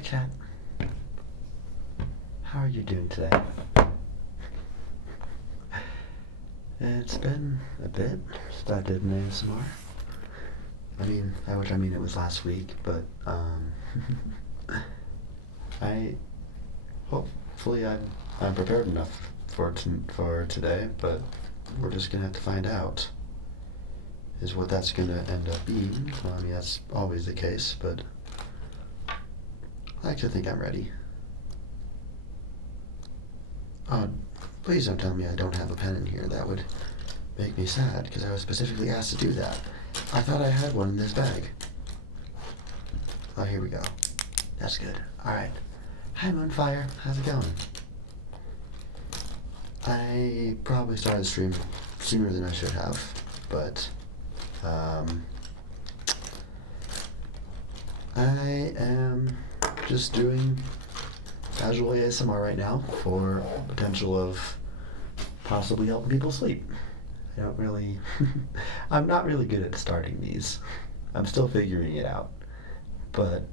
Hi, cat. How are you doing today? It's been a bit since I did an ASMR. By which I mean it was last week, but I hopefully I'm prepared enough for today, but we're just gonna have to find out is what that's gonna end up being. Well, that's always the case, but I like to think I'm ready. Please don't tell me I don't have a pen in here. That would make me sad, because I was specifically asked to do that. I thought I had one in this bag. Oh, here we go. That's good. Alright. Hi, Moonfire. How's it going? I probably started the stream sooner than I should have, but I am just doing casual ASMR right now for potential of possibly helping people sleep. I'm not really good at starting these. I'm still figuring it out, but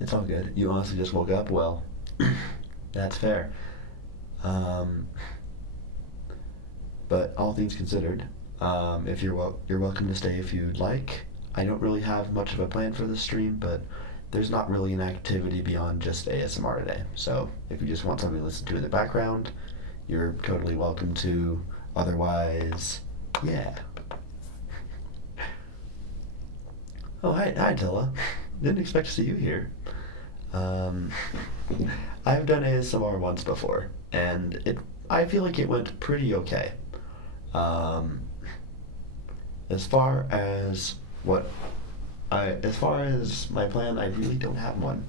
it's all good. You honestly just woke up? Well, that's fair. But all things considered, if you're welcome to stay if you'd like. I don't really have much of a plan for this stream, but there's not really an activity beyond just ASMR today. So if you just want something to listen to in the background, you're totally welcome to. Otherwise, yeah. Oh, hi Tilla. Didn't expect to see you here. I've done ASMR once before, and I feel like it went pretty okay. As far as my plan, I really don't have one.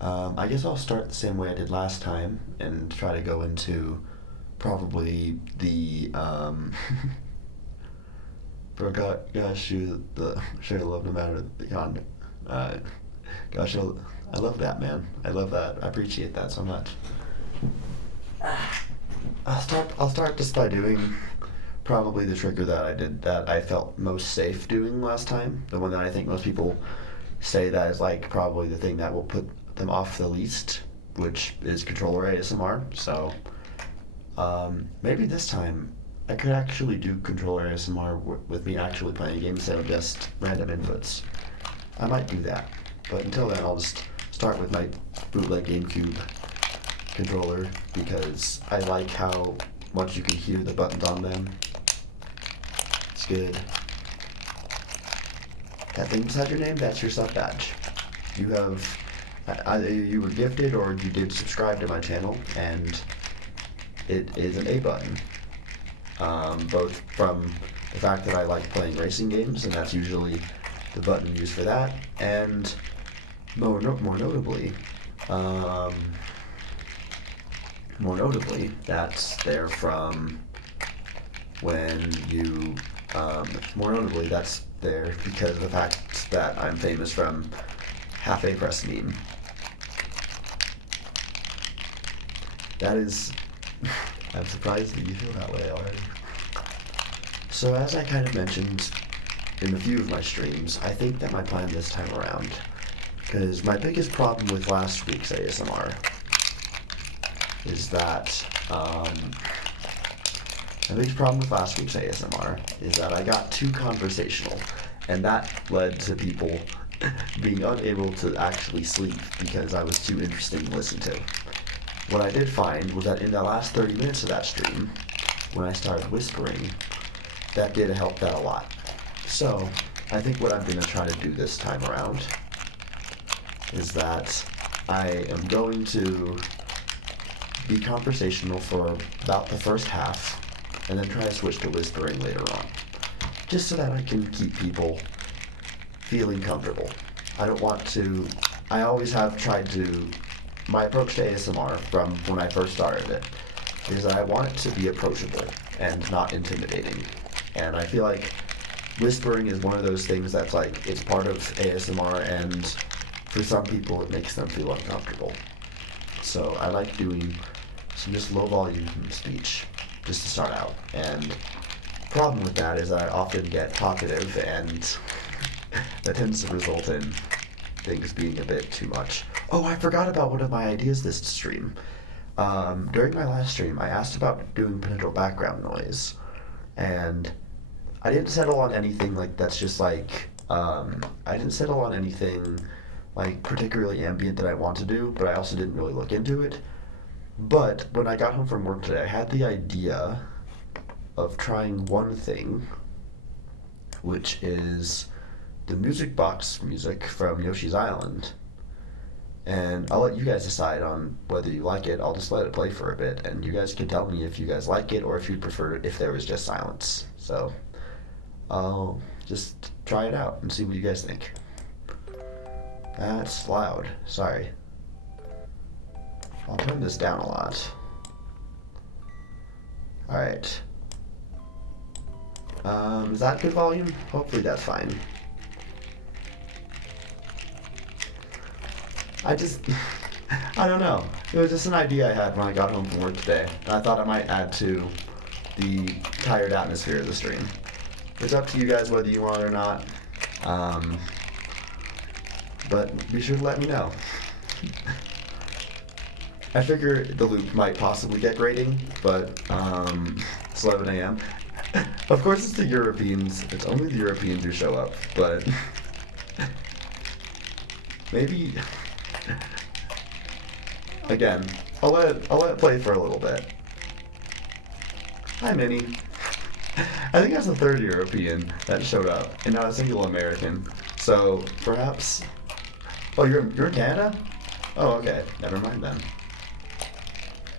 I guess I'll start the same way I did last time and try to go into probably the gosh, you the share love no matter beyond. Gosh, I love that, man. I love that. I appreciate that so much. I'll start just by doing probably the trigger that I felt most safe doing last time. The one that I think most people say that is like probably the thing that will put them off the least, which is controller ASMR. So maybe this time I could actually do controller ASMR with me actually playing a game instead of just random inputs. I might do that, but until then I'll just start with my bootleg GameCube controller because I like how much you can hear the buttons on them. It's good. That thing beside your name, that's your sub badge. You have, either you were gifted or you did subscribe to my channel, and it is an A button. Both from the fact that I like playing racing games, and that's usually the button used for that, and more notably, that's there from when you, more notably, that's there because of the fact that I'm famous from Half A Press meme. That is, I'm surprised that you feel that way already. So as I kind of mentioned in a few of my streams, I think that my plan this time around, because my biggest problem with last week's ASMR is that, I got too conversational, and that led to people being unable to actually sleep because I was too interesting to listen to. What I did find was that in the last 30 minutes of that stream, when I started whispering, that did help that a lot. So, I think what I'm going to try to do this time around is that I am going to be conversational for about the first half, and then try to switch to whispering later on, just so that I can keep people feeling comfortable. I always have tried to, my approach to ASMR from when I first started it, is that I want it to be approachable and not intimidating. And I feel like whispering is one of those things that's like, it's part of ASMR, and for some people it makes them feel uncomfortable. So I like doing some just low volume speech just to start out. And the problem with that is I often get talkative and that tends to result in things being a bit too much. Oh, I forgot about one of my ideas this stream. During my last stream, I asked about doing potential background noise, and I didn't settle on anything like that's just like I didn't settle on anything like particularly ambient that I want to do, but I also didn't really look into it. But when I got home from work today, I had the idea of trying one thing, which is the music box music from Yoshi's Island. And I'll let you guys decide on whether you like it. I'll just let it play for a bit, and you guys can tell me if you guys like it or if you'd prefer it if there was just silence. So I'll just try it out and see what you guys think. That's loud. Sorry. I'll turn this down a lot. Alright. Is that good volume? Hopefully that's fine. I don't know. It was just an idea I had when I got home from work today, and I thought I might add to the tired atmosphere of the stream. It's up to you guys whether you want it or not, but be sure to let me know. I figure the loop might possibly get grading, but it's 11 a.m. Of course it's the Europeans. It's only the Europeans who show up, but maybe again, I'll let it play for a little bit. Hi, Minnie. I think that's the third European that showed up, and not a single American. So perhaps. Oh, you're in Canada? Oh, okay. Never mind then.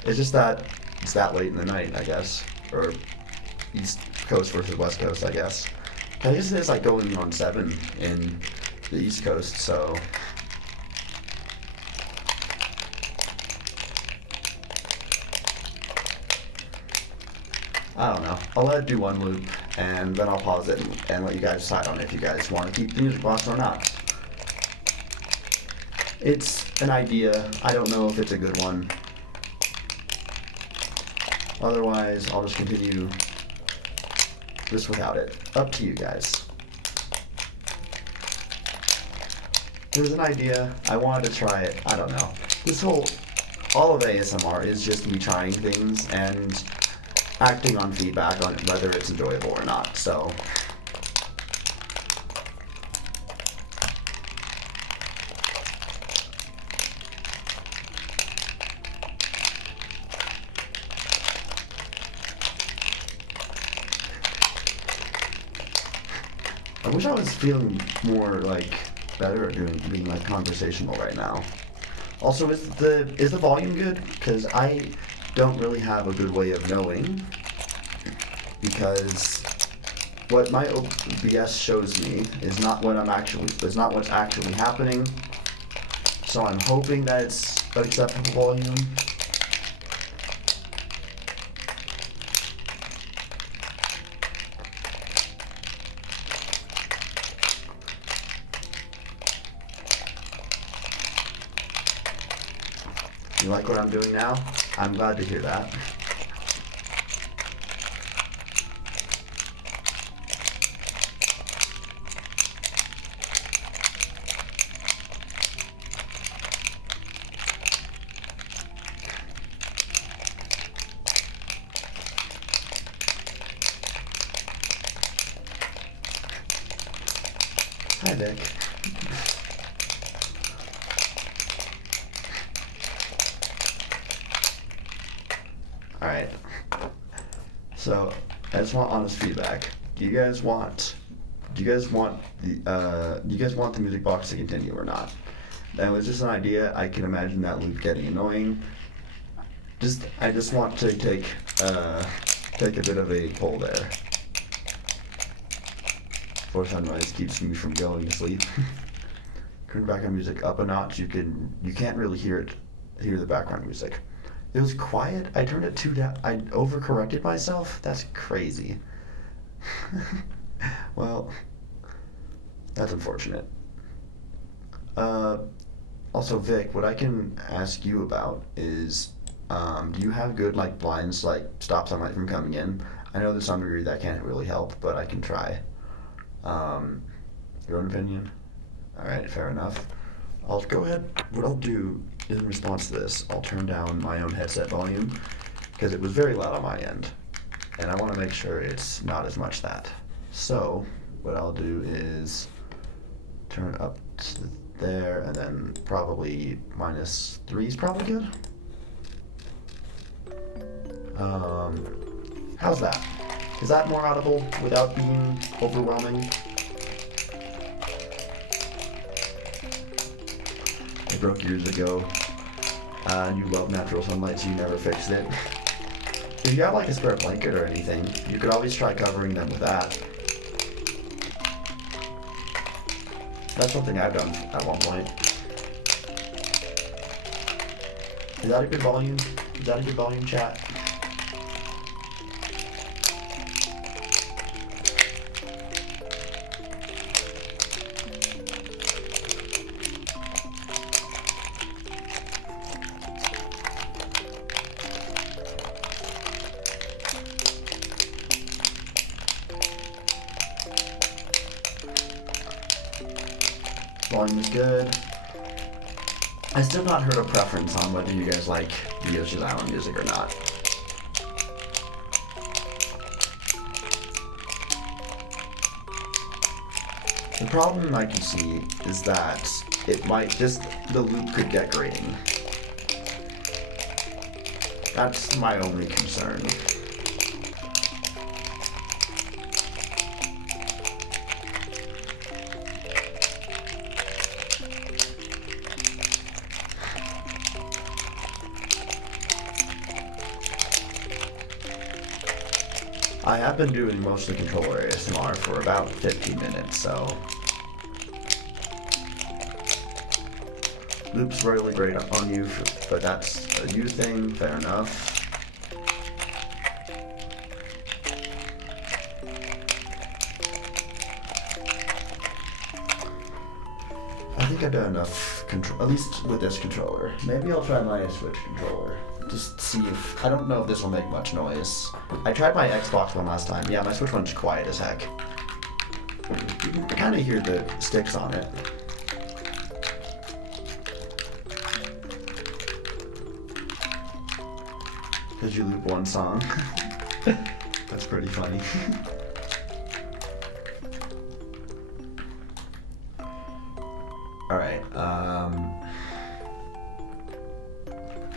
It's just that it's that late in the night, I guess, or East Coast versus West Coast, I guess. I guess it's like going on 7 in the East Coast, so. I don't know. I'll let it do one loop, and then I'll pause it and let you guys decide on if you guys want to keep the music box or not. It's an idea. I don't know if it's a good one. Otherwise, I'll just continue just without it. Up to you guys. It was an idea. I wanted to try it. I don't know. All of ASMR is just me trying things and acting on feedback on whether it's enjoyable or not, so. I wish I was feeling more like better at being like conversational right now. Also, is the volume good? Because I don't really have a good way of knowing, because what my OBS shows me is not what's actually happening. So I'm hoping that it's an acceptable volume. You like what I'm doing now? I'm glad to hear that. Hi, Vic. Alright. So, I just want honest feedback. Do you guys want the music box to continue or not? That was just an idea. I can imagine that loop getting annoying. I just want to take a bit of a pull there. Before sunrise keeps me from going to sleep. Turn background music up a notch. You can't really hear the background music. It was quiet. I turned it 2 down. I overcorrected myself. That's crazy. Well, that's unfortunate. Also, Vic, what I can ask you about is, do you have good like blinds like stop sunlight from coming in? I know to some degree that can't really help, but I can try. Your own opinion? Alright, fair enough. I'll go ahead. What I'll do in response to this, I'll turn down my own headset volume because it was very loud on my end. And I want to make sure it's not as much that. So, what I'll do is turn it up to there, and then probably -3 is probably good. How's that? Is that more audible without being overwhelming? It broke years ago, and you love natural sunlight, so you never fixed it. If you have like a spare blanket or anything, you could always try covering them with that. That's something I've done at one point. Is that a good volume? Is that a good volume, chat? Volume is good. I still not heard a preference on whether you guys like the Yoshi's Island music or not. The problem I can see is that it might just, the loop could get grating. That's my only concern. I have been doing mostly controller ASMR for about 15 minutes, so loop's really great on you, but that's a you thing, fair enough. I think I've done enough control, at least with this controller. Maybe I'll try my Switch controller. Just see if, I don't know if this will make much noise. I tried my Xbox one last time. Yeah, my Switch one's quiet as heck. You can kind of hear the sticks on it. Because you loop one song. That's pretty funny. Alright,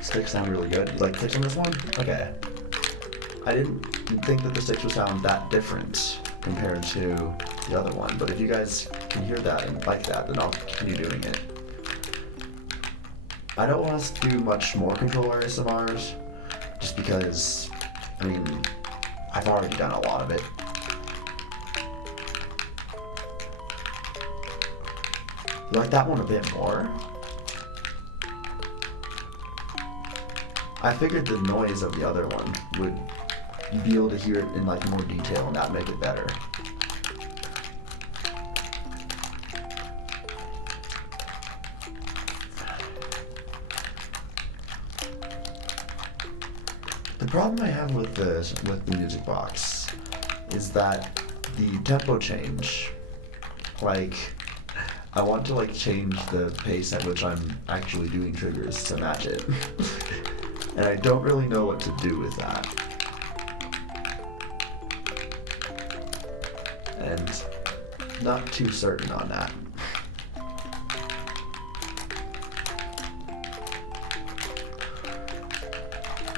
sticks sound really good. You like clicks on this one? Okay. I didn't think that the sticks would sound that different compared to the other one, but if you guys can hear that and like that, then I'll continue doing it. I don't want us to do much more controller ASMRs, just because, I mean, I've already done a lot of it. You like that one a bit more? I figured the noise of the other one would, you'd be able to hear it in like more detail and that'd make it better. The problem I have with the music box is that the tempo change, like, I want to like change the pace at which I'm actually doing triggers to match it. And I don't really know what to do with that. And not too certain on that.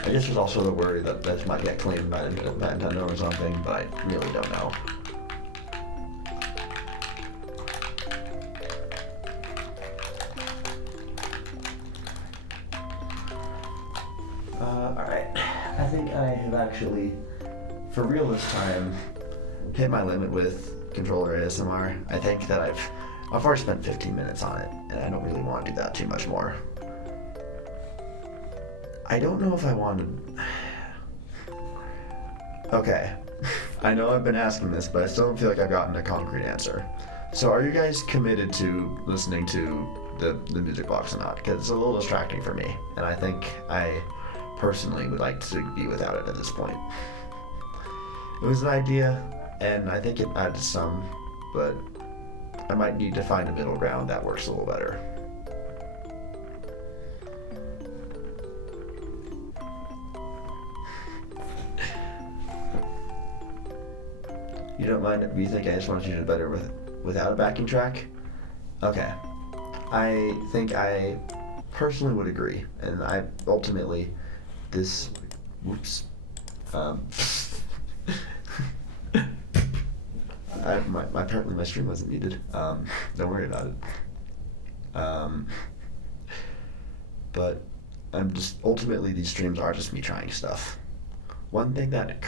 I guess there's also the worry that this might get claimed by Nintendo or something, but I really don't know. Alright, I think I have actually, for real this time, hit my limit with controller ASMR. I think that I've already spent 15 minutes on it, and I don't really want to do that too much more. I don't know if I wanted... Okay, I know I've been asking this, but I still don't feel like I've gotten a concrete answer. So are you guys committed to listening to the music box or not? Because it's a little distracting for me, and I think I personally would like to be without it at this point. It was an idea, and I think it adds some, but I might need to find a middle ground that works a little better. You don't mind? You think I just want you to do better without a backing track? Okay. I think I personally would agree, and I ultimately this. Whoops. Apparently my stream wasn't muted. Don't worry about it. But I'm just ultimately these streams are just me trying stuff. One thing that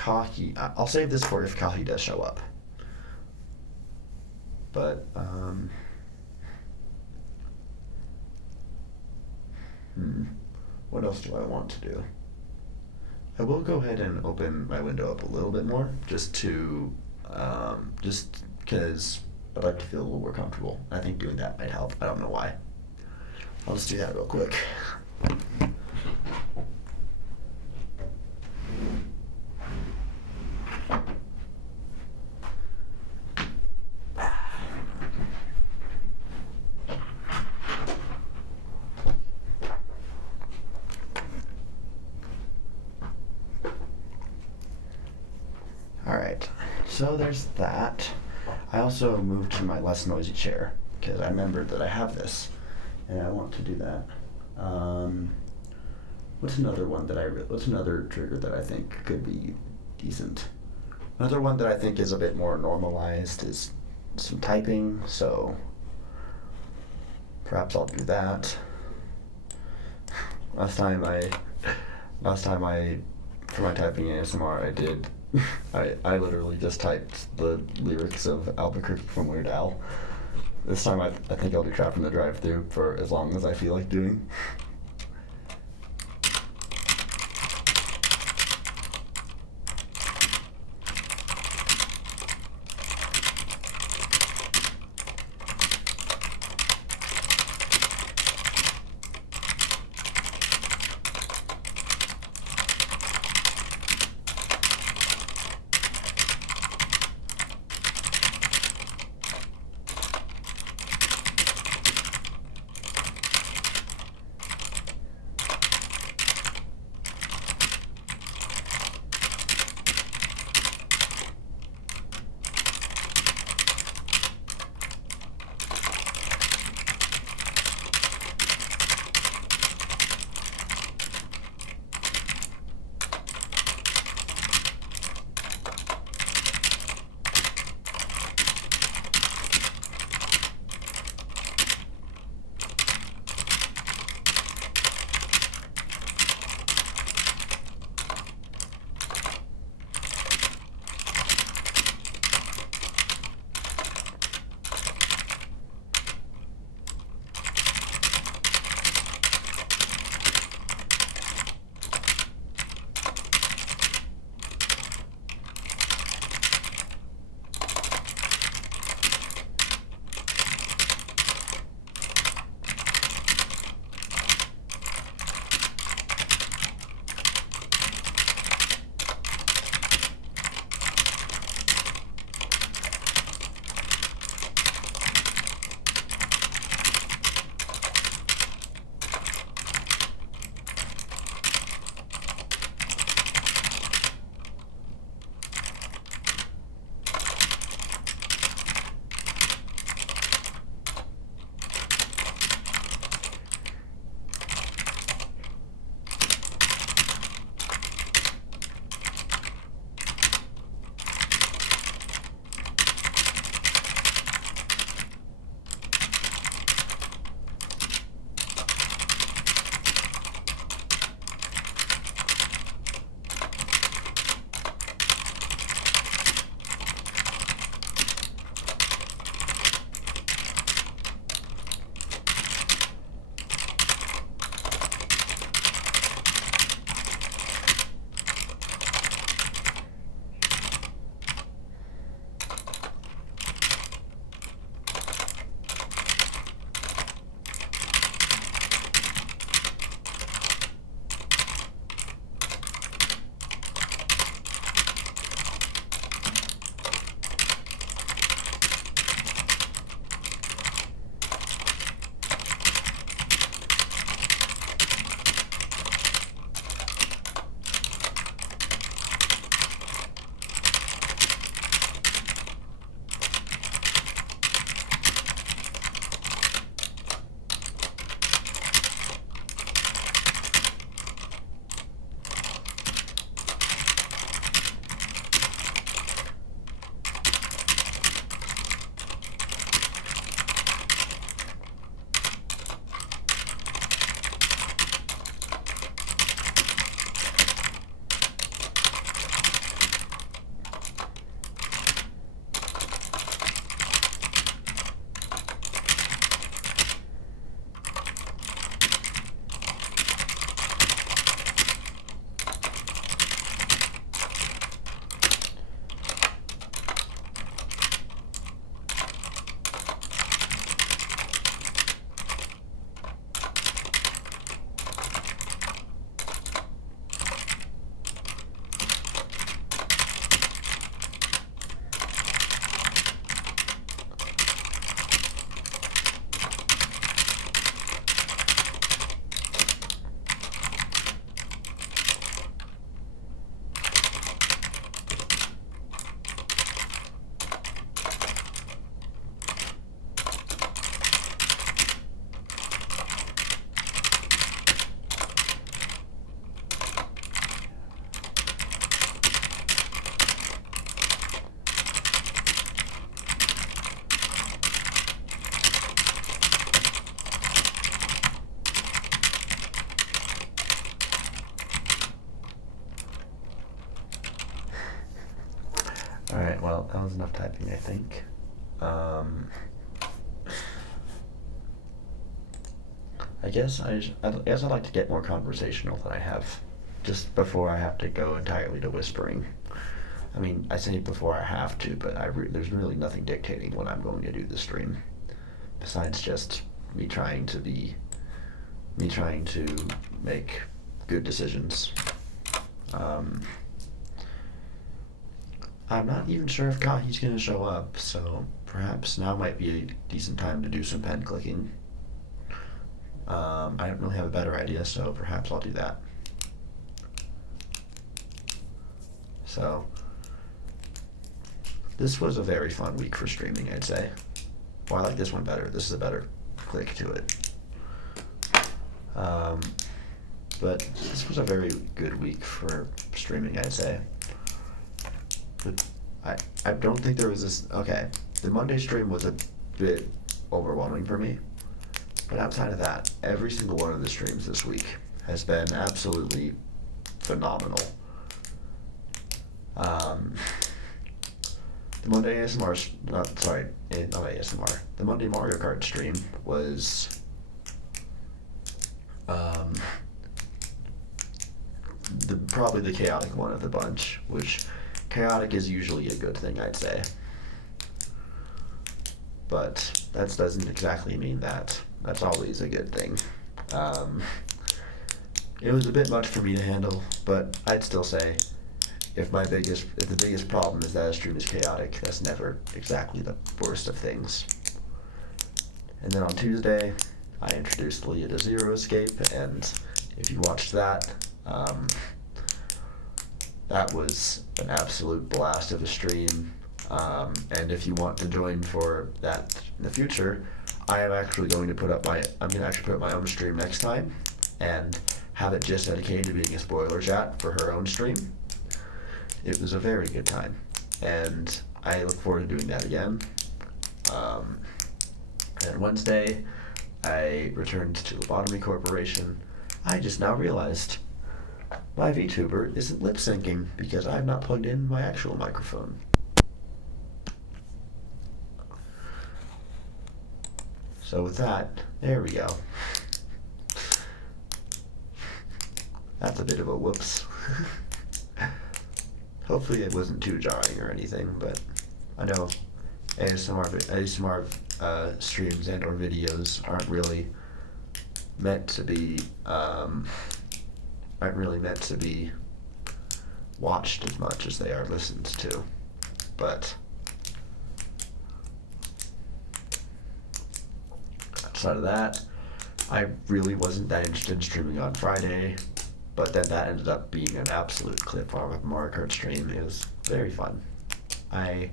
I'll save this for if Kahi does show up. But what else do I want to do? I will go ahead and open my window up a little bit more, just because I'd like to feel a little more comfortable. I think doing that might help. I don't know why. I'll just do that real quick. Alright, so there's that. I also moved to my less noisy chair because I remembered that I have this and I want to do that. What's another trigger that I think could be decent? Another one that I think is a bit more normalized is some typing, so perhaps I'll do that. Last time for my typing ASMR, I literally just typed the lyrics of Albuquerque from Weird Al. This time I think I'll do Trapped in the Drive-Thru for as long as I feel like doing. Alright, well, that was enough typing, I think. I guess I'd like to get more conversational than I have, just before I have to go entirely to whispering. I mean, I say before I have to, but there's really nothing dictating when I'm going to do the stream, besides just me trying to make good decisions. I'm not even sure if Kahi's going to show up, so perhaps now might be a decent time to do some pen clicking. I don't really have a better idea, so perhaps I'll do that. So, this was a very fun week for streaming, I'd say. Well, I like this one better. This is a better click to it. But this was a very good week for streaming, I'd say. But I don't think there was this... Okay, the Monday stream was a bit overwhelming for me. But outside of that, every single one of the streams this week has been absolutely phenomenal. The Monday ASMR... not ASMR. The Monday Mario Kart stream was... probably the chaotic one of the bunch, which chaotic is usually a good thing, I'd say. But that doesn't exactly mean that. That's always a good thing. It was a bit much for me to handle, but I'd still say if the biggest problem is that a stream is chaotic, that's never exactly the worst of things. And then on Tuesday, I introduced Leah to Zero Escape, and if you watched that, that was an absolute blast of a stream. And if you want to join for that in the future, I'm actually going to put up my own stream next time, and have it just dedicated to being a spoiler chat for her own stream. It was a very good time, and I look forward to doing that again. And Wednesday, I returned to Lobotomy Corporation. I just now realized my VTuber isn't lip syncing because I've not plugged in my actual microphone. So with that, there we go. That's a bit of a whoops. Hopefully it wasn't too jarring or anything, but I know ASMR streams and or videos aren't really meant to be watched as much as they are listened to. But outside of that, I really wasn't that interested in streaming on Friday, but then that ended up being an absolute clip on a Mario Kart stream. It was very fun. I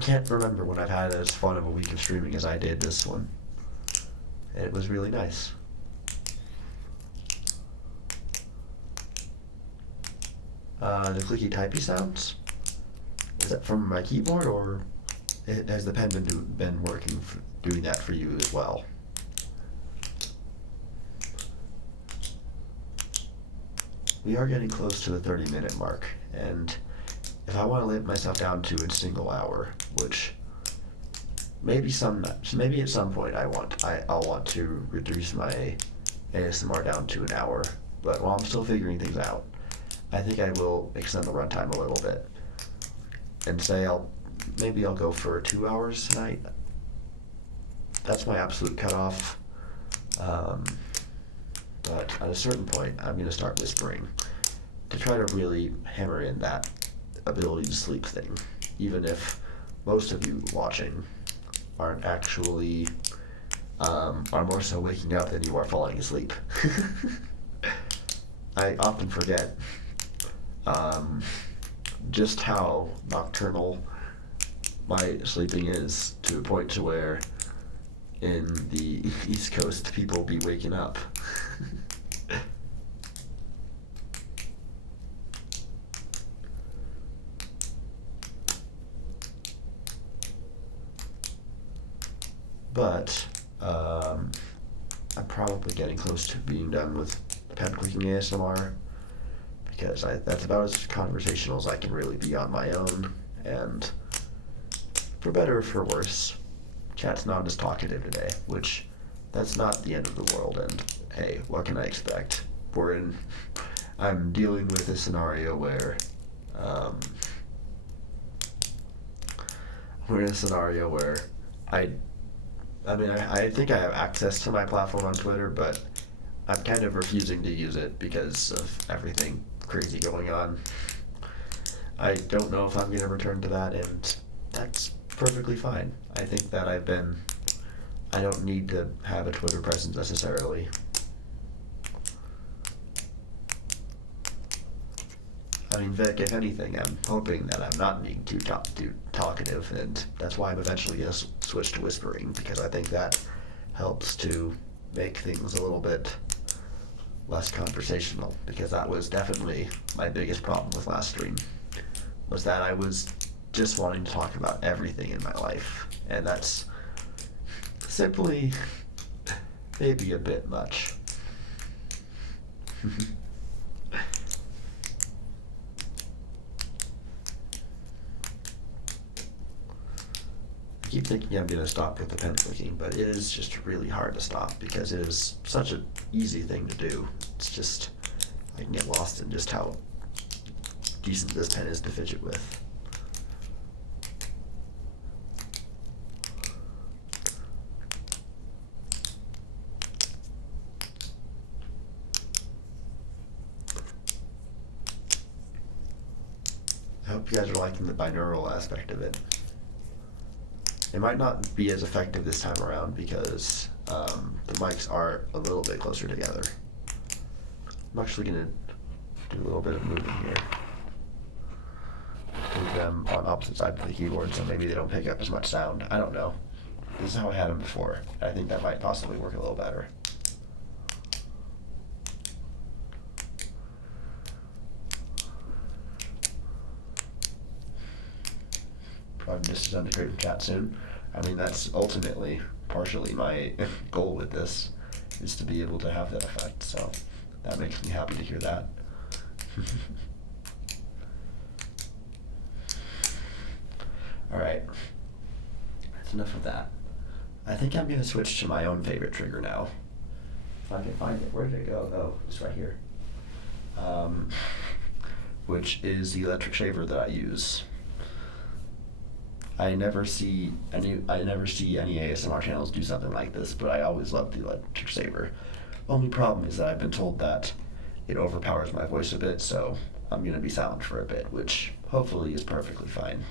can't remember when I've had as fun of a week of streaming as I did this one. And it was really nice. The clicky typey sounds? Is that from my keyboard, or has the pen been working doing that for you as well? We are getting close to the 30-minute mark, and if I want to limit myself down to a single hour, which maybe at some point I'll want to reduce my ASMR down to an hour, but while I'm still figuring things out, I think I will extend the runtime a little bit and say I'll go for 2 hours tonight. That's my absolute cutoff. But at a certain point, I'm going to start whispering to try to really hammer in that ability to sleep thing, even if most of you watching aren't actually are more so waking up than you are falling asleep. I often forget just how nocturnal my sleeping is, to a point to where in the East Coast people will be waking up. But I'm probably getting close to being done with pen clicking ASMR, because that's about as conversational as I can really be on my own. And for better or for worse, chat's not as talkative today, which that's not the end of the world. And hey, what can I expect? I'm dealing with a scenario where, we're in a scenario where I think I have access to my platform on Twitter, but I'm kind of refusing to use it because of everything crazy going on. I don't know if I'm going to return to that, and that's perfectly fine. I think that I don't need to have a Twitter presence necessarily. I mean, Vic, if anything, I'm hoping that I'm not being too talkative, and that's why I'm eventually going to switch to whispering, because I think that helps to make things a little bit less conversational, because that was definitely my biggest problem with last stream, was that I was just wanting to talk about everything in my life, and that's simply maybe a bit much. I keep thinking I'm going to stop with the pen clicking, but it is just really hard to stop because it is such an easy thing to do. It's just, I can get lost in just how decent this pen is to fidget with. I hope you guys are liking the binaural aspect of it. It might not be as effective this time around because the mics are a little bit closer together. I'm actually going to do a little bit of moving here. Move them on opposite sides of the keyboard so maybe they don't pick up as much sound. I don't know. This is how I had them before. I think that might possibly work a little better. I'm just done to create a chat soon. I mean, that's ultimately, partially my goal with this, is to be able to have that effect, so that makes me happy to hear that. Alright, that's enough of that. I think I'm going to switch to my own favorite trigger now. If I can find it. Where did it go? Oh, it's right here. Which is the electric shaver that I use. I never see any ASMR channels do something like this, but I always love the electric saber. Only problem is that I've been told that it overpowers my voice a bit, so I'm going to be silent for a bit, which hopefully is perfectly fine.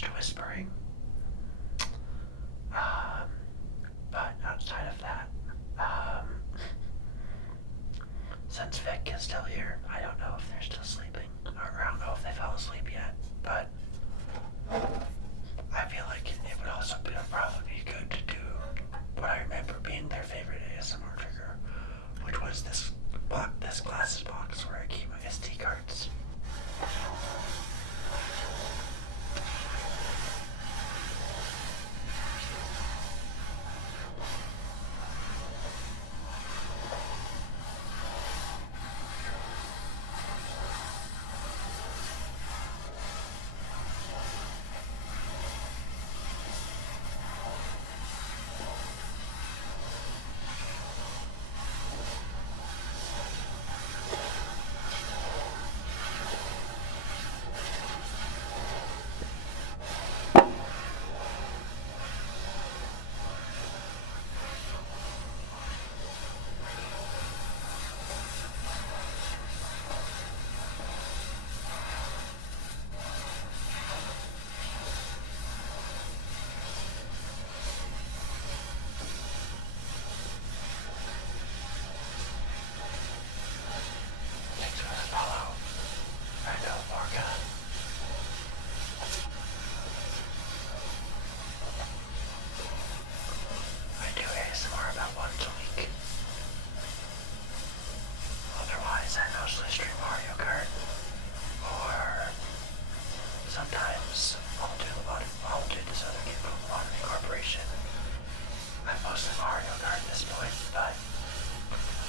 just whispering. Um, but outside of that, since Vic is still here, I don't know if they're still sleeping, or I don't know if they fell asleep yet, but I feel like it would also probably be good to do what I remember being their favorite ASMR trigger, which was this glasses box where I keep my SD cards. Thanks for the follow. I know, Morgan. I do ASMR about once a week. Otherwise, I mostly stream Mario Kart, or sometimes I'll do this other game called Modern Corporation. I'm mostly Mario Kart at this point, but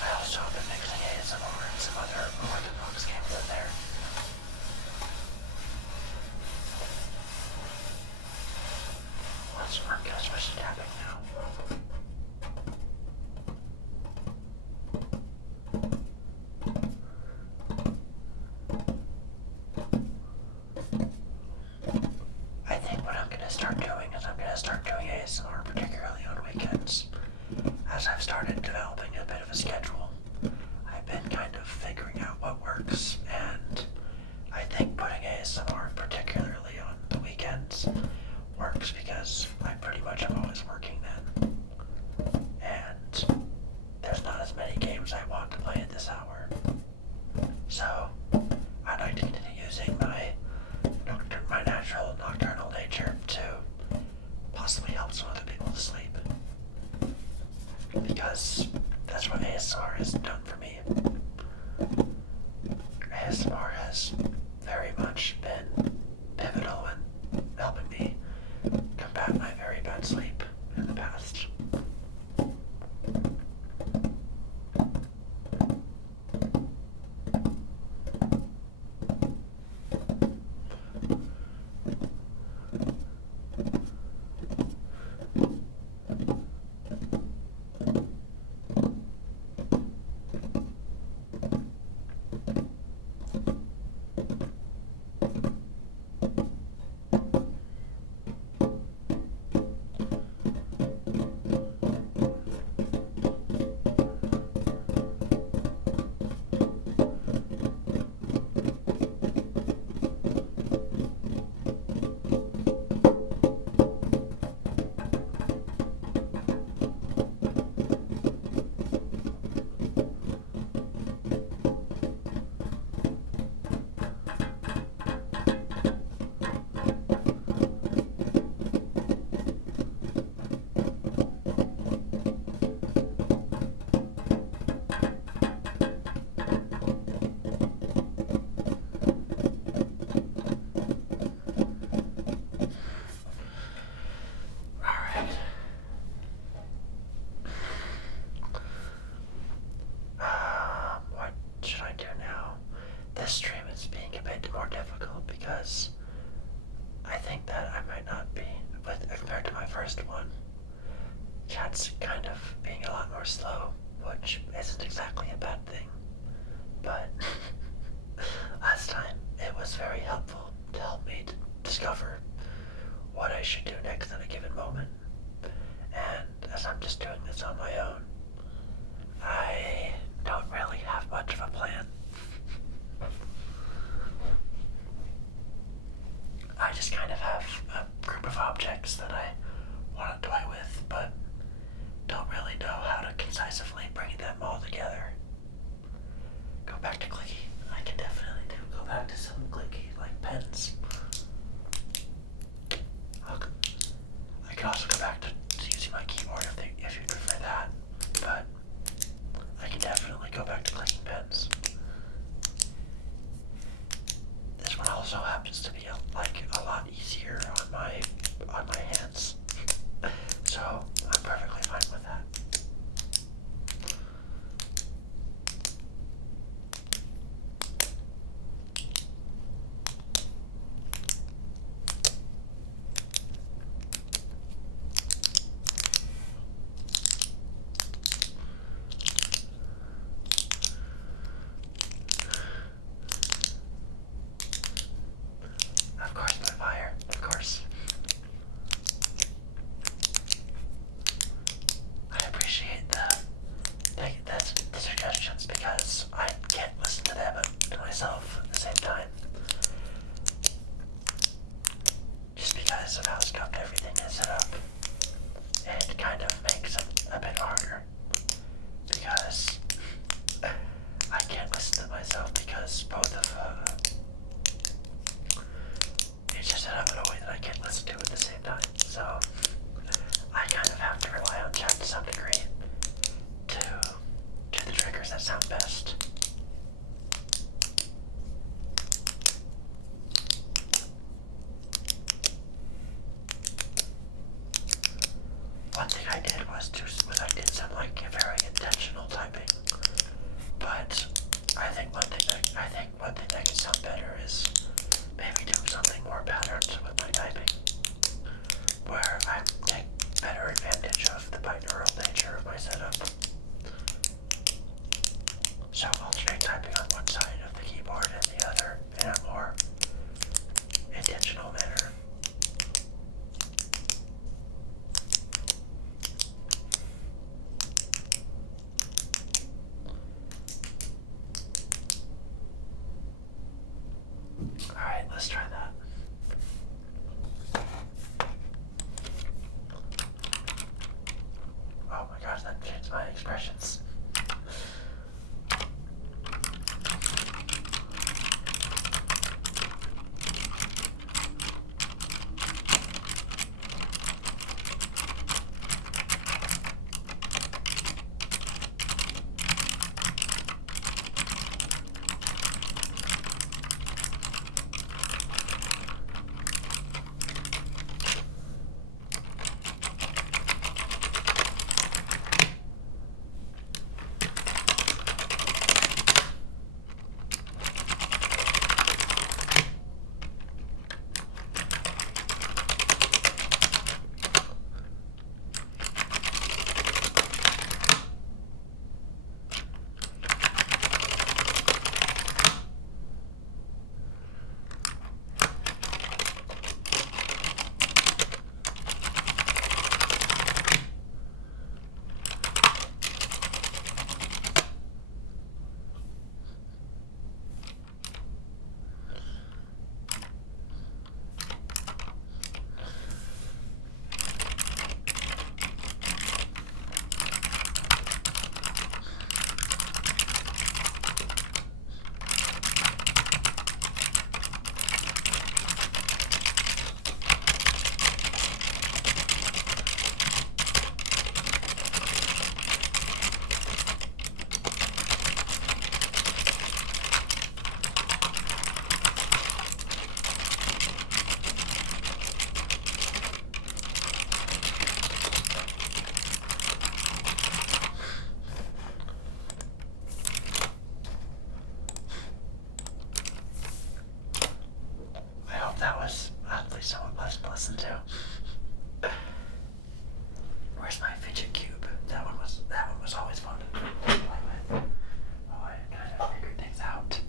I also have been mixing ASMR and some other orthodox games in there. I'm gonna switch to tapping now. I think what I'm going to start doing is I'm going to start doing ASMR, particularly on weekends. As I've started developing a bit of a schedule, I've been kind of figuring out what works, and I think putting ASMR, particularly on the weekends, works because I pretty much am always working then. And there's not as many games I want to play at this hour. So, I'd like to continue using my natural nocturnal nature to possibly help some other people to sleep. Because that's what ASMR has done for me. ASMR has very much been pivotal in helping me combat my very bad sleep in the past. This stream is being a bit more difficult because I think that I might not be, but compared to my first one, chat's kind of being a lot more slow, which isn't exactly a bad thing. But last time it was very helpful to help me to discover what I should do next at a given moment. And as I'm just doing this on my own, I don't really have much of a plan. I just kind of have together. Go back to clicky. I can definitely go back to some clicky, like pens. I can also go back to using my keyboard if you prefer that, but I can definitely go back to clicking pens. This one also happens to be a lot easier on my hands, so I'm perfectly fine with that. Of course, my fire. Of course. I appreciate the suggestions because I can't listen to them to myself at the same time. Just because of how scuffed everything is set up. It kind of makes it a bit harder. Because I can't listen to myself because both of it's just set up in a way that I can't listen to at the same time. So I kind of have to rely on chat to some degree to do the triggers that sound best. One thing I did was I did some very intentional typing, but I think one thing that could sound better is maybe doing something more patterned with my typing, where I take better advantage of the binaural nature of my setup. So alternate typing on one side of the keyboard and the other in a more intentional manner. Alright, let's try that. Oh my gosh, that changed my expressions. That was oddly somewhat pleasant to listen to. Where's my fidget cube? That one was always fun to play with. Oh, I kind of figured things out.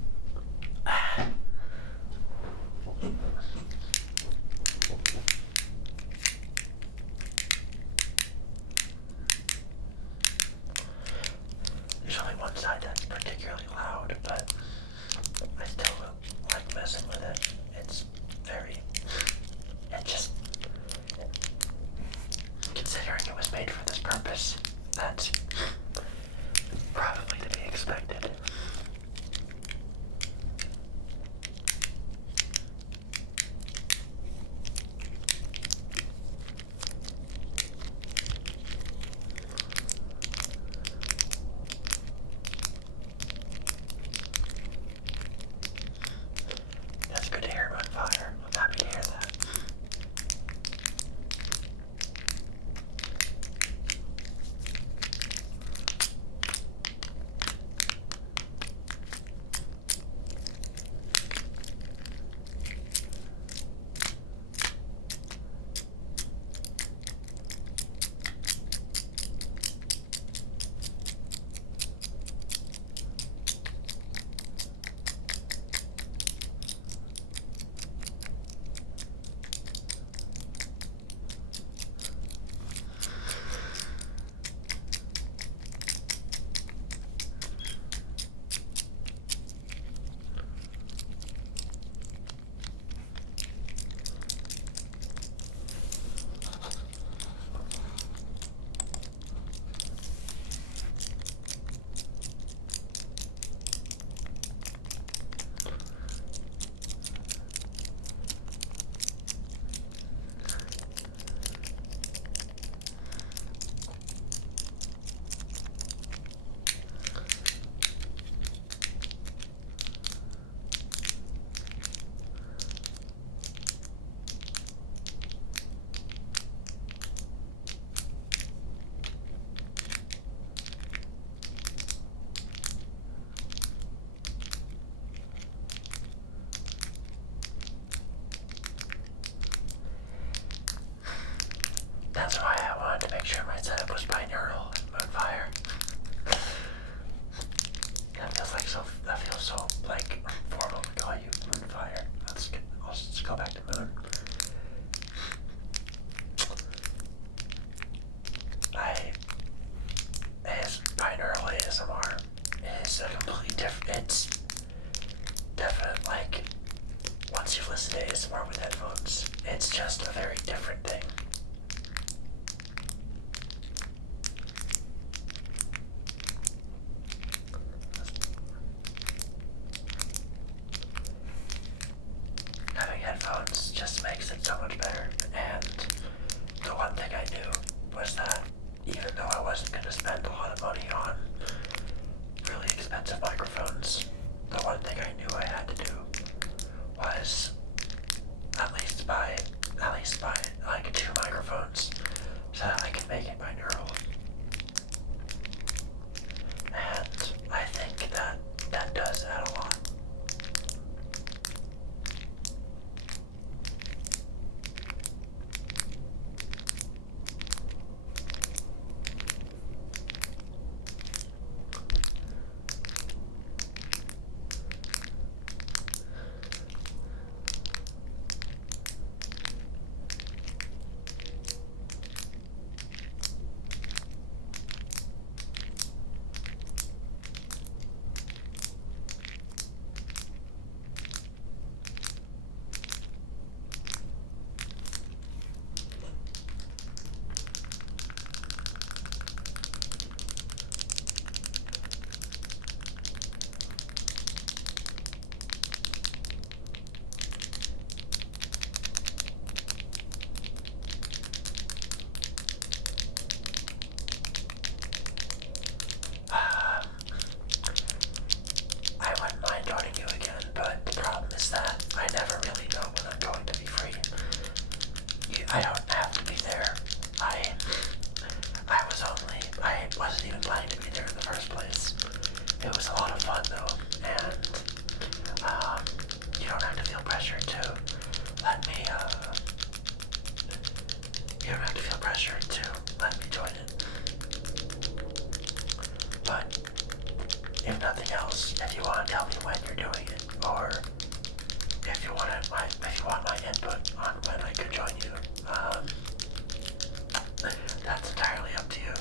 There's only one side that's particularly loud, but I still like messing with it. Considering it was made for this purpose, that's probably just a very different thing. Having headphones just makes it so much better, and the one thing I knew was that even though I wasn't going to spend a lot of money on really expensive microphones, the one thing I knew I had to do was at least buy like 2 microphones so that I could make it binaural. And I think that does add a lot. I wouldn't mind joining you again, but the problem is that I never really know when I'm going to be free. I don't have to be there. I wasn't even planning to be there in the first place. It was a lot of fun though, and you don't have to feel pressured to let me, you don't have to feel pressured to let me join it. But if nothing else, if you want to tell me when you're doing it, or if you want my input on when I could join you, that's entirely up to you.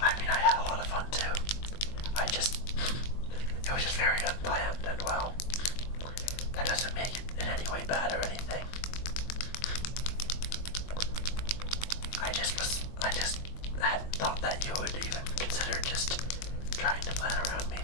I mean, I had a lot of fun too. It was just very unplanned, and well, that doesn't make it in any way bad or anything. I just hadn't thought that you would even consider just trying to plan around me.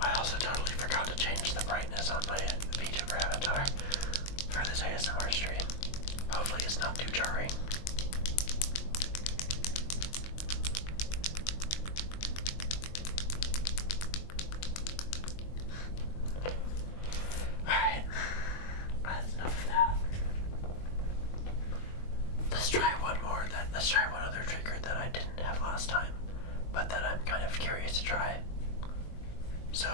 I also totally forgot to change the brightness on my VTuber avatar for this ASMR stream. Hopefully it's not too jarring. Alright, that's enough of that. Let's try one other trigger that I didn't have last time, but that I'm kind of curious to try. So,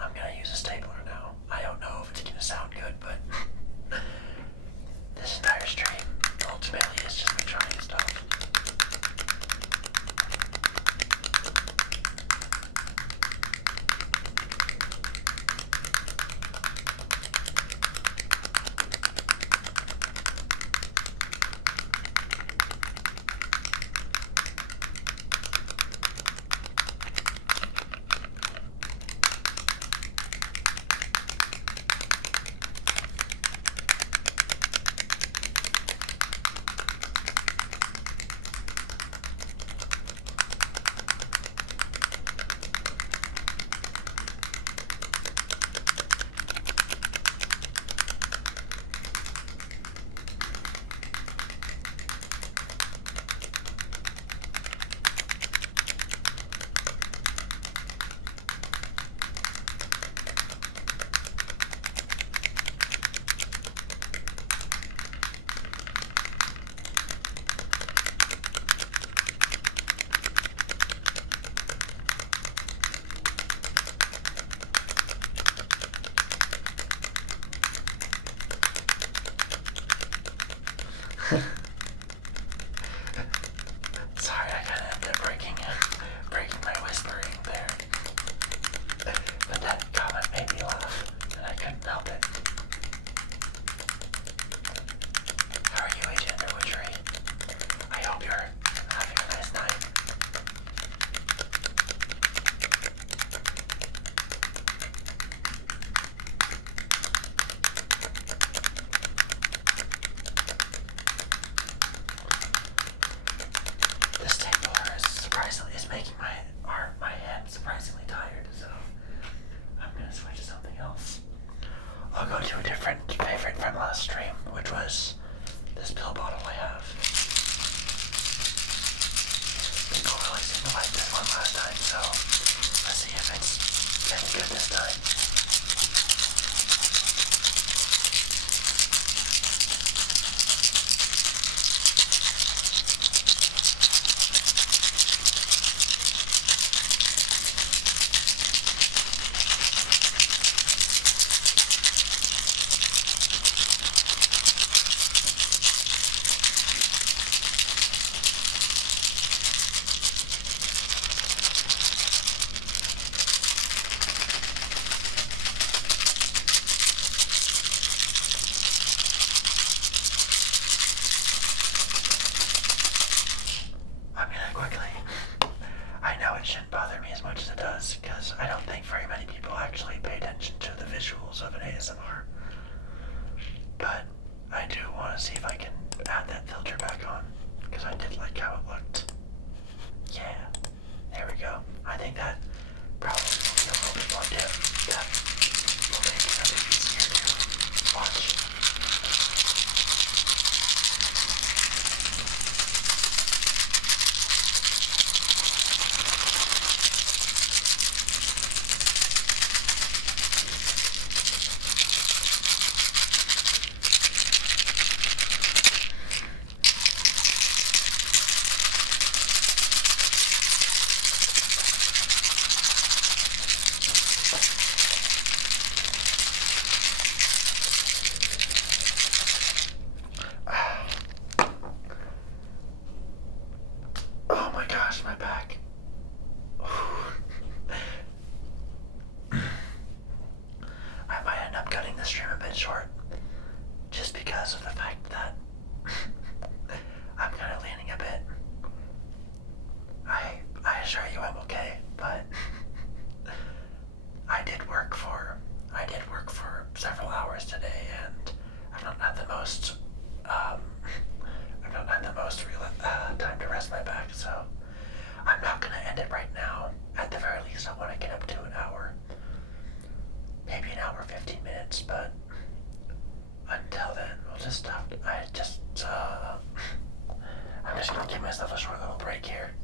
I'm gonna use a stapler now. I don't know if it's gonna sound good, but this entire stream ultimately is smelt it. How are you, Agent Witchery? I hope you're having a nice night. This stapler is making my hand surprisingly tired, so I'm gonna switch to something else. I'll go to a different favorite from last stream, which was this pill bottle I have. People really seemed to like this one last time, so let's see if it's any good this time. I'm gonna quickly. I know it shouldn't bother me as much as it does, because I don't think very many people actually pay attention to the visuals of an ASMR. But I do want to see if I can add that filter back on, because I did like how it looked. Yeah, there we go. I think that probably will be a little bit more dim. That will make it a bit easier to watch. Oh my gosh, my back. I might end up cutting this stream a bit short, just because of the fact that I'm kind of leaning a bit. I assure you I'm okay, but I did work for several hours today, and I've not had the most real time to rest my back, so I'm not gonna end it right now. At the very least, I want to get up to an hour, maybe an hour 15 minutes, but until then, we'll just stop. I'm just gonna give myself a short little break here.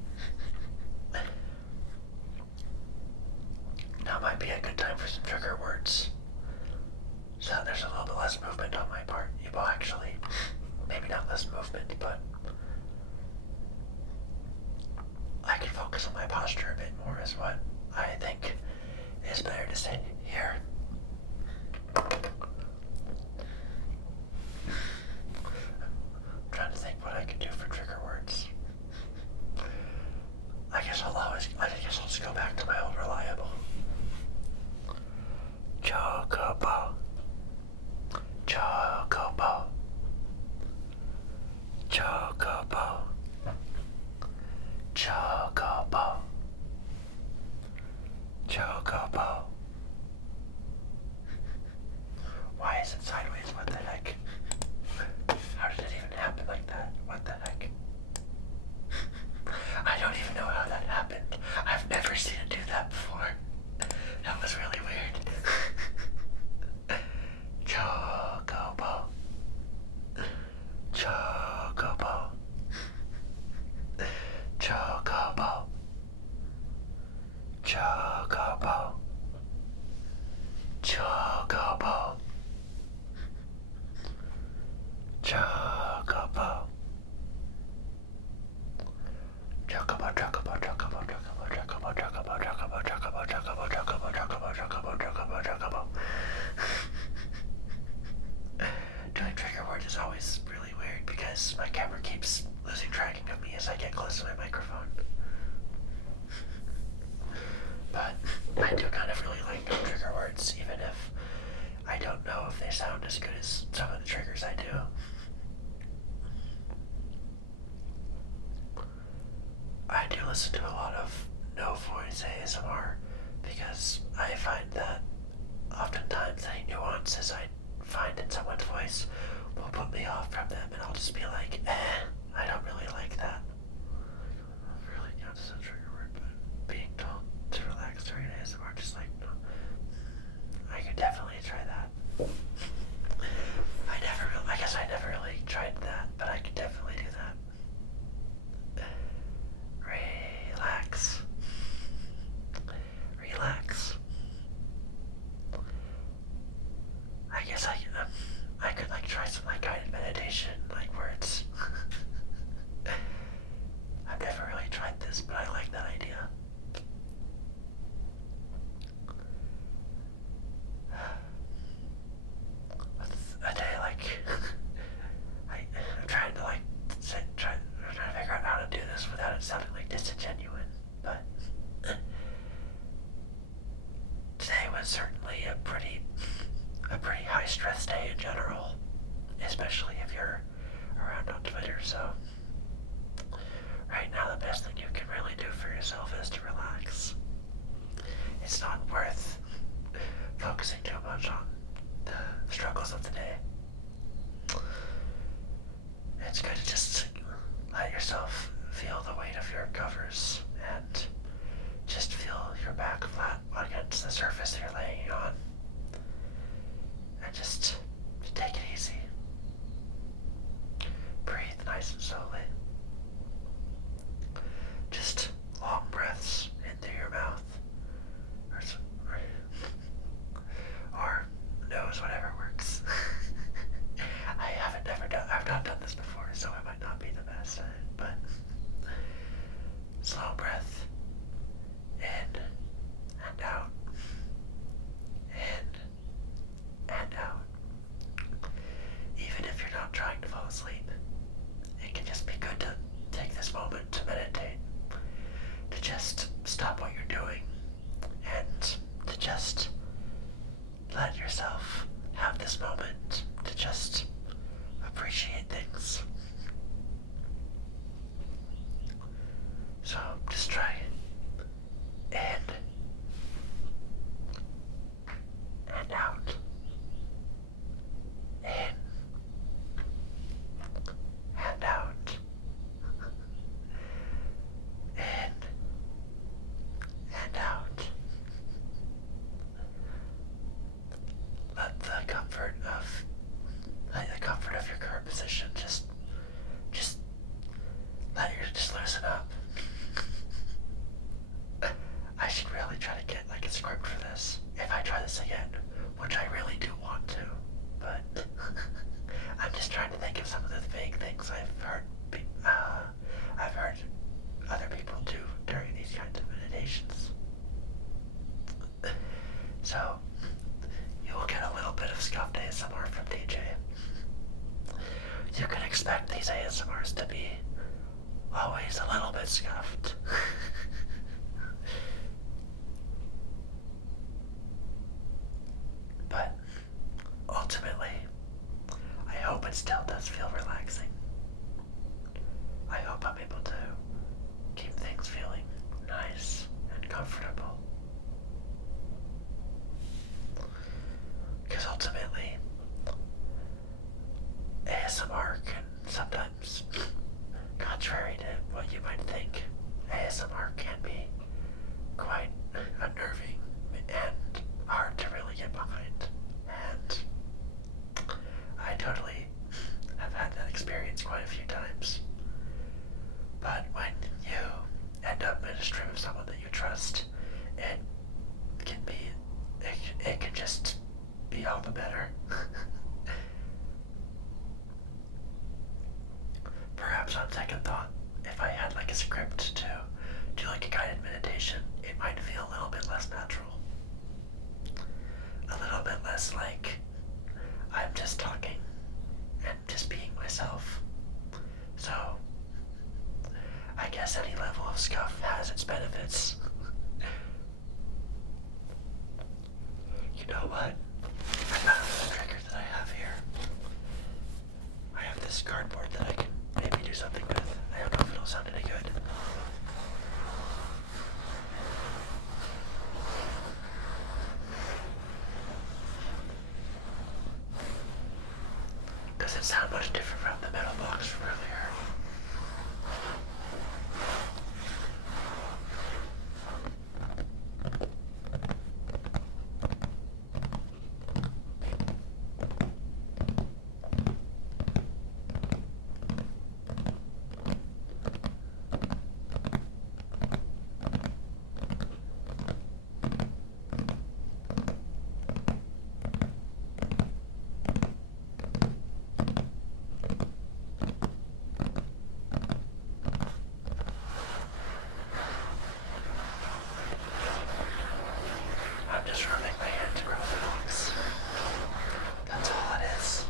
Now might be a good time for some trigger words, so there's a little bit less movement on my part. Well, actually, maybe not less movement, but I can focus on my posture a bit more is what I think is better to say here. I'm trying to think what I could do for trigger words. I guess I'll just go back to my old reliable. Chocobo. Chocobo. Chocobo. Chocobo. Chocobo. as good as some of the triggers I do. I do listen to a lot of no voice ASMR because I find that oftentimes any nuances I find in someone's voice will put me off from them, and I'll just be like, I don't really like that. Really counts as a trigger word, but being told to relax during ASMR, just like, I could definitely try that. I guess I never really tried that, but I could definitely do that. Relax. Relax. I guess I could like try some like guided meditation, like where it's. I've never really tried this, but I like that idea. A day like I'm trying to like trying to figure out how to do this without it sounding like disingenuous, but today was certainly a pretty high stress day in general, especially if you're around on Twitter. So right now the best thing you can really do for yourself is to relax. It's not worth focusing too much on the struggles of the day. It's good to just let yourself feel the weight of your covers and just feel your back flat against the surface you're laying on. And just take it easy. Breathe nice and slowly. Just long breaths in through your mouth. Or nose, whatever works. I've not done this before, so I might not be the best at it, but slow breath in and out, in and out. Even if you're not trying to fall asleep, it can just be good to take this moment to meditate, to just stop what you're doing, and to just let yourself have this moment to just appreciate things. So just try in and out, in and out, in and out. Let the comfort of your current position just loosen up. I should really try to get like a script for this if I try this again, which I really do want to, but I'm just trying to think of some of the vague things I've heard other people do during these kinds of meditations. So you will get a little bit of scuffed ASMR from DJ. You can expect these ASMRs to be always a little bit scuffed. But ultimately, I hope it still does feel relaxing. I hope I'm able to keep things feeling nice and comfortable. Because ultimately, ASMR can sometimes, contrary to what you might think, ASMR can be quite unnerving and hard to really get behind. And I totally have had that experience quite a few times. But when you end up in a stream of someone that you trust, it can just be all the better. Perhaps on second thought, if I had like a script to do like a guided meditation, it might feel a little bit less natural. A little bit less like I'm just talking and just being myself. So I guess any level of scuff has its benefits. You know what? I found a trigger that I have here. sound much different from the metal box from earlier. I'm just rubbing my hands around the box. That's all it is.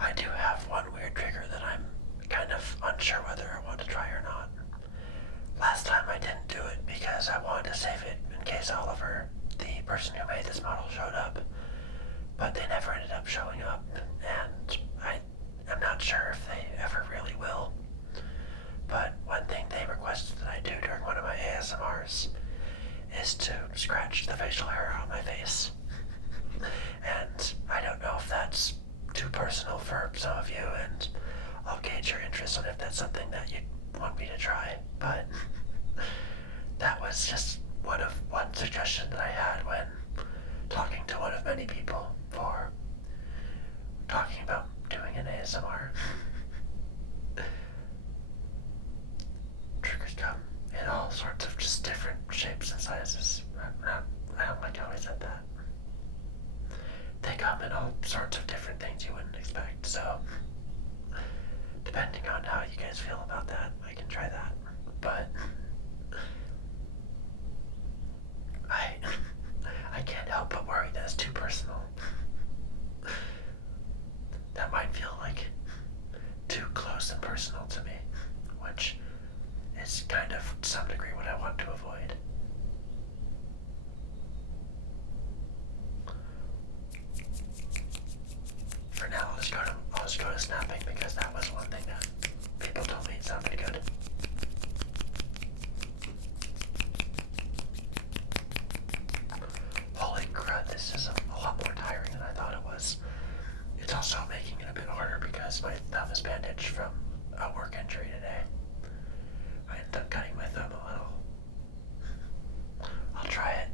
I do have one weird trigger that I'm kind of unsure whether I want to try or not. Last time I didn't do it because I wanted to save it in case Oliver, the person who made this model, showed up. But they never ended up showing up, and I'm not sure if they ever really will. But one thing they requested that I do during one of my ASMRs is to scratch the facial hair on my face. And I don't know if that's too personal for some of you, and I'll gauge your interest on if that's something that you want me to try. But that was just one suggestion that I had when talking to one of many people for talking about doing an ASMR. Triggers come in all sorts of just different shapes and sizes. I don't like how I said that. They come in all sorts of different things you wouldn't expect, so depending on how you guys feel about that, I can try that. But I can't help but worry that it's too personal. That might feel like too close and personal to me, which is kind of to some degree what I want to avoid. For now, I'll just go to snapping because that was one thing that people told me it sounded good. Holy crud, this is a lot more tiring than I thought it was. It's also making it a bit harder because my thumb is bandaged from a work injury today. I ended up cutting my thumb a little. I'll try it.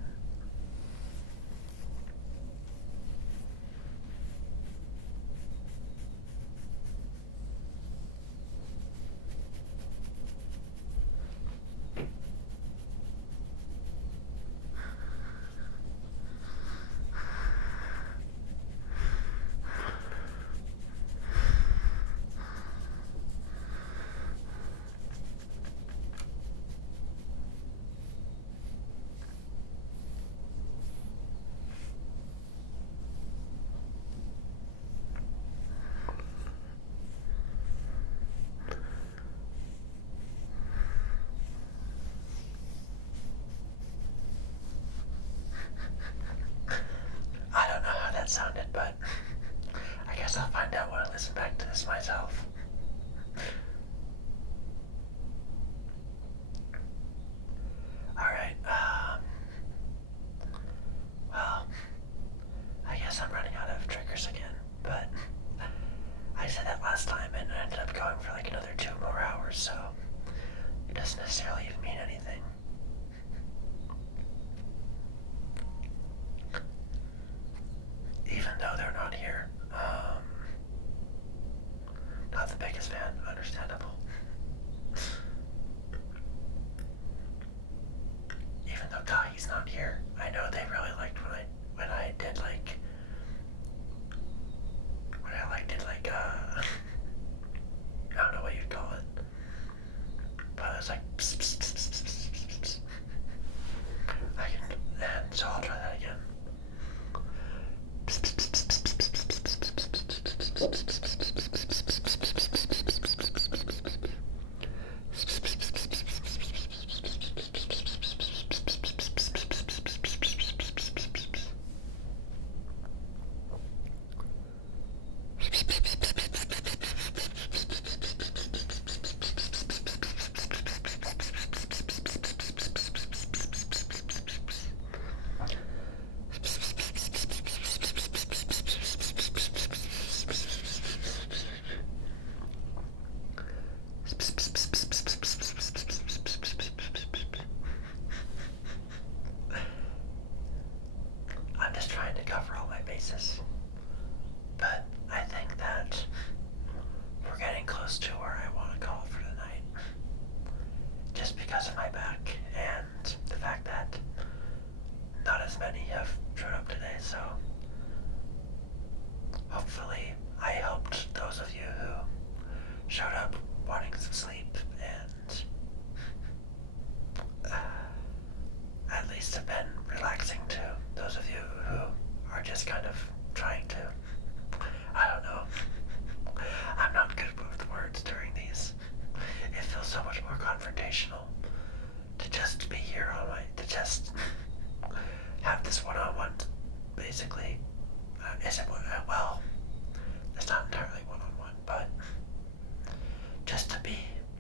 I don't know how that sounded, but I guess I'll find out when I listen back to this myself. Alright, well, I guess I'm running out of triggers again, but I said that last time and I ended up going for like another 2 more hours, so it doesn't necessarily even mean anything. Even though they're not here, not the biggest fan, understandable. And so I'll try that again. I'm just trying to cover all my bases. But I think that we're getting close to where I want to call for the night. Just because of my back and the fact that not as many have showed up today, so hopefully I helped those of you who showed up wanting some sleep and at least have been relaxing to those of you who are just kind of trying to, I don't know. I'm not good with words during these. It feels so much more confrontational to just be here to just have this one-on-one, basically. Well, it's not entirely one-on-one, but just to be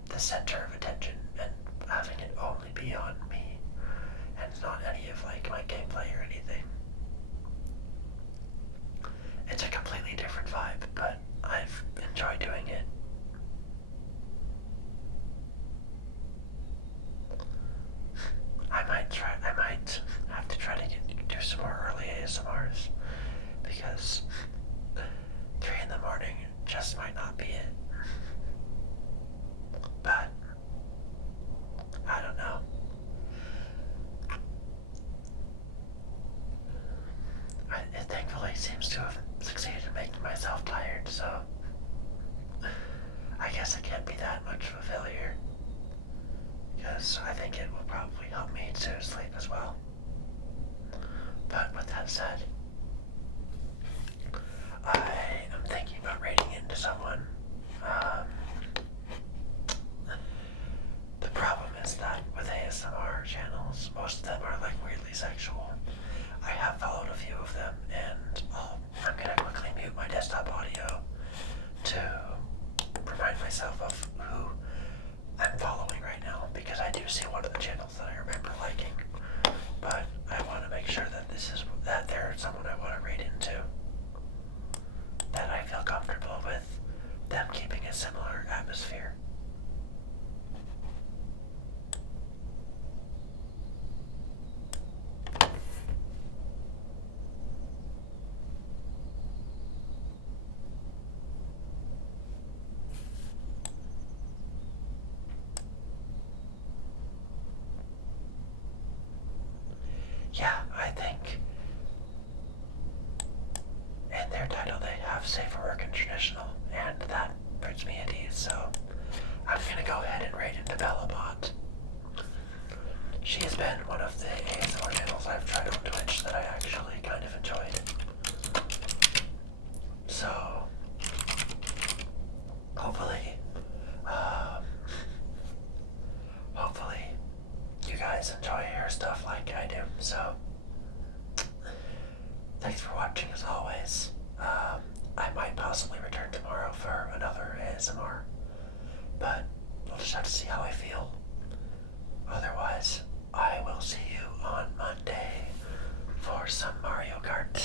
the center of attention and having it only be on me and not any of like my gameplay or anything. It's a completely different vibe, but I've enjoyed doing it. I might have to try to do some more early ASMRs because 3 in the morning just might not be it. But I don't know. It thankfully seems to have succeeded in making myself tired, so I guess it can't be that much of a failure. Because I think it will probably help me to sleep as well. But with that said, I am thinking about raiding into someone. The problem is that with ASMR channels, most of them are like weirdly sexual. I have followed a few of them, and I'm gonna quickly mute my desktop audio to remind myself of who I'm following right now, because I do see one of the channels that I remember liking, but I want to make sure that they're someone I want to raid into, that I feel comfortable with them keeping a similar atmosphere. Yeah, I think in their title they have safe for work and traditional, and that puts me at ease, so I'm gonna go ahead and raid into Bellabot. She has been one of the ASMR channels I've tried on Twitch that I actually kind of enjoyed. So, hopefully you guys enjoy her stuff like I do, so thanks for watching as always. I might possibly return tomorrow for another ASMR, but we'll just have to see how I feel. Otherwise, I will see you on Monday for some Mario Kart.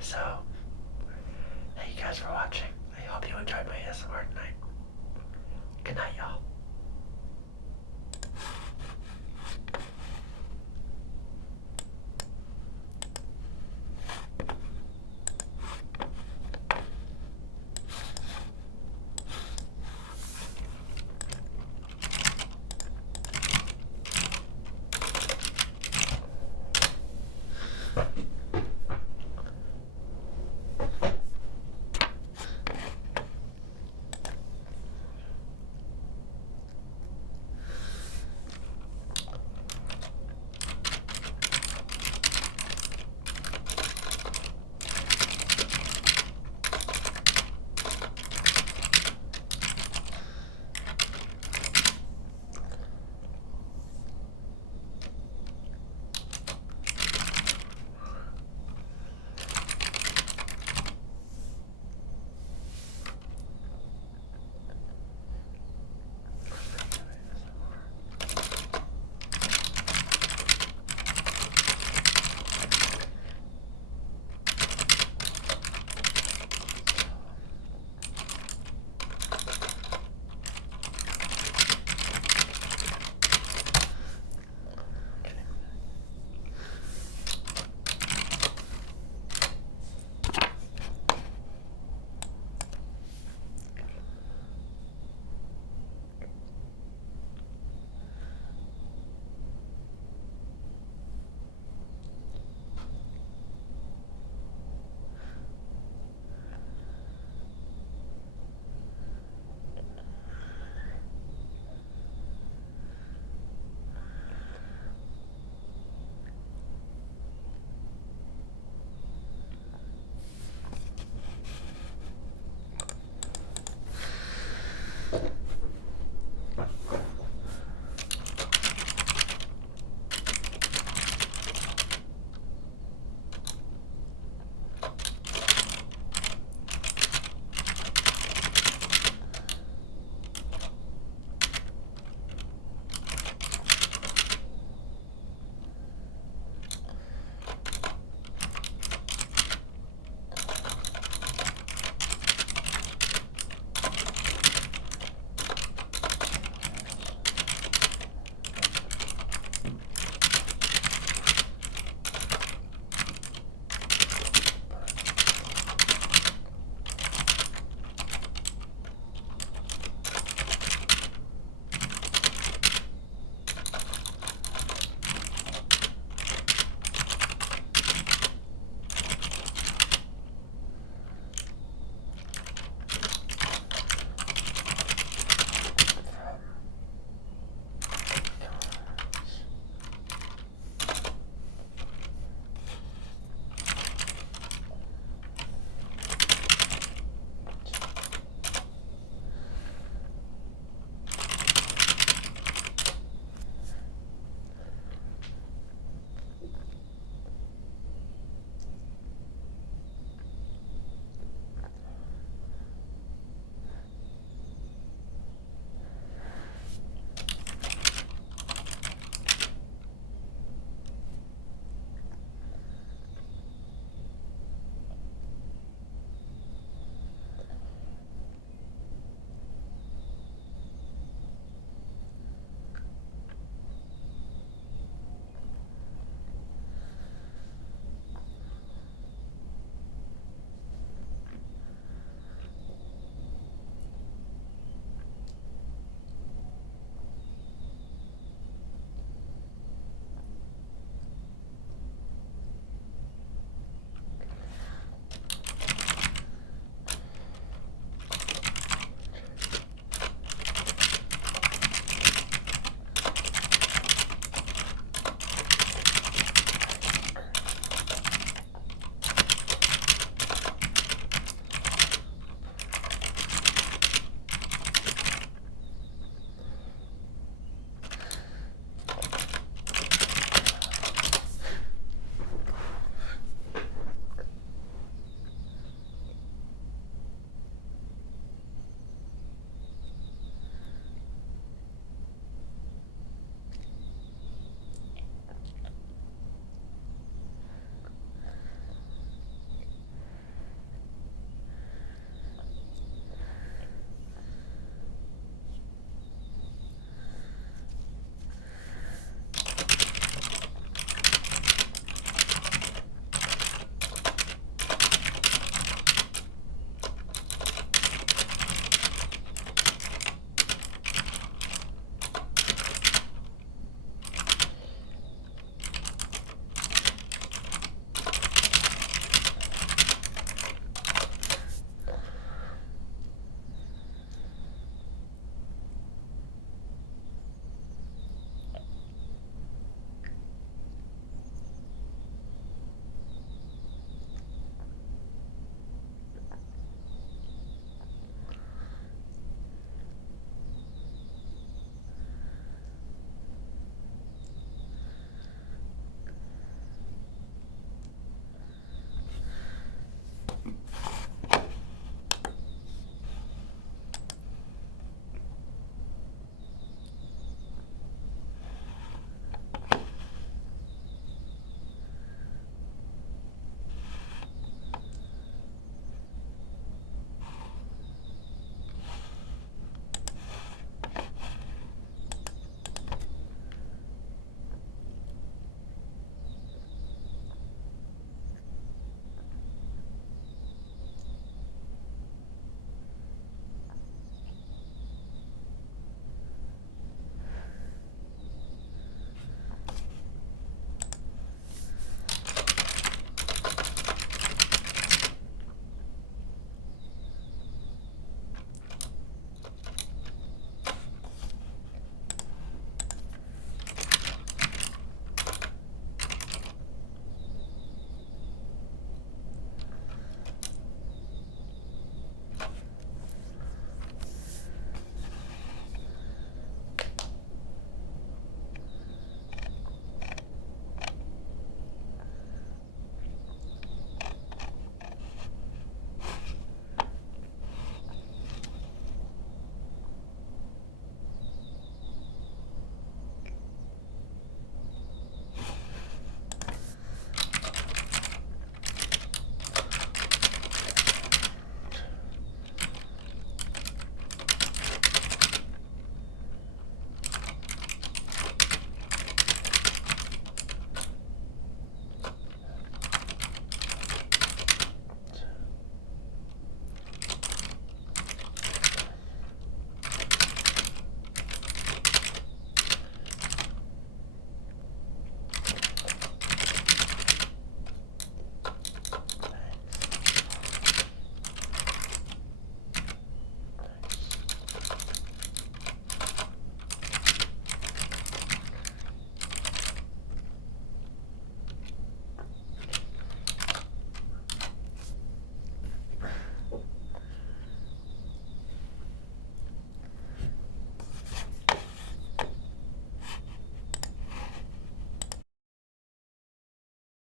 So, thank you guys for watching. I hope you enjoyed my ASMR tonight. Good night, y'all.